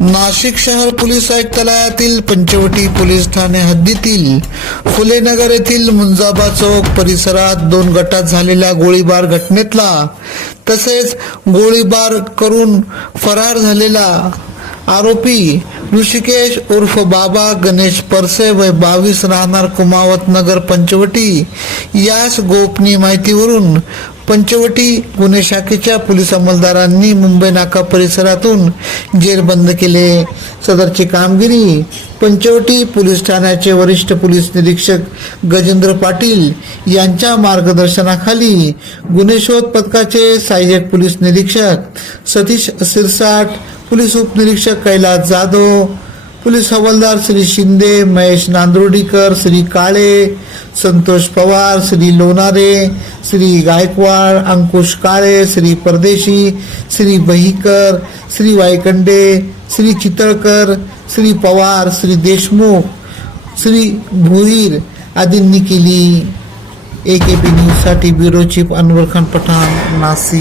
नाशिक शहर पोलीस आयुक्तालयातील पंचवटी पोलीस ठाणे हद्दीतील फुलेनगर येथील मुंजाबा चौक परिसरात दोन गटात झालेल्या गोळीबार घटनेतला तसेच गोळीबार करून फरार झालेला आरोपी ऋषिकेश उर्फ बाबा गणेश परसे वय बावीस राहणार कुमावत नगर पंचवटी यास गोपनीय माहितीवरून पंचवटी गुन्हे शाखेच्या पोलीस अंमलदारांनी मुंबई नाका परिसरातून जेरबंद केले. सदरची कामगिरी पंचवटी पोलीस ठाण्याचे वरिष्ठ पोलीस निरीक्षक गजेंद्र पाटील यांच्या मार्गदर्शनाखाली गुन्हे शोध पथकाचे सहाय्यक पोलीस निरीक्षक सतीश सिरसाट पोलीस उपनिरीक्षक कैलास जाधव पोलीस हवालदार श्री शिंदे महेश नांदुर्डीकर श्री काळे संतोष पवार श्री लोणारे श्री गायकवाड अंकुश काळे श्री परदेशी श्री बहिकर श्री वायकंडे श्री चितळकर श्री पवार श्री देशमुख श्री भुईर आदींनी केली. ए के पी न्यूजसाठी ब्युरो चीफ अनवर खान पठाण नाशिक.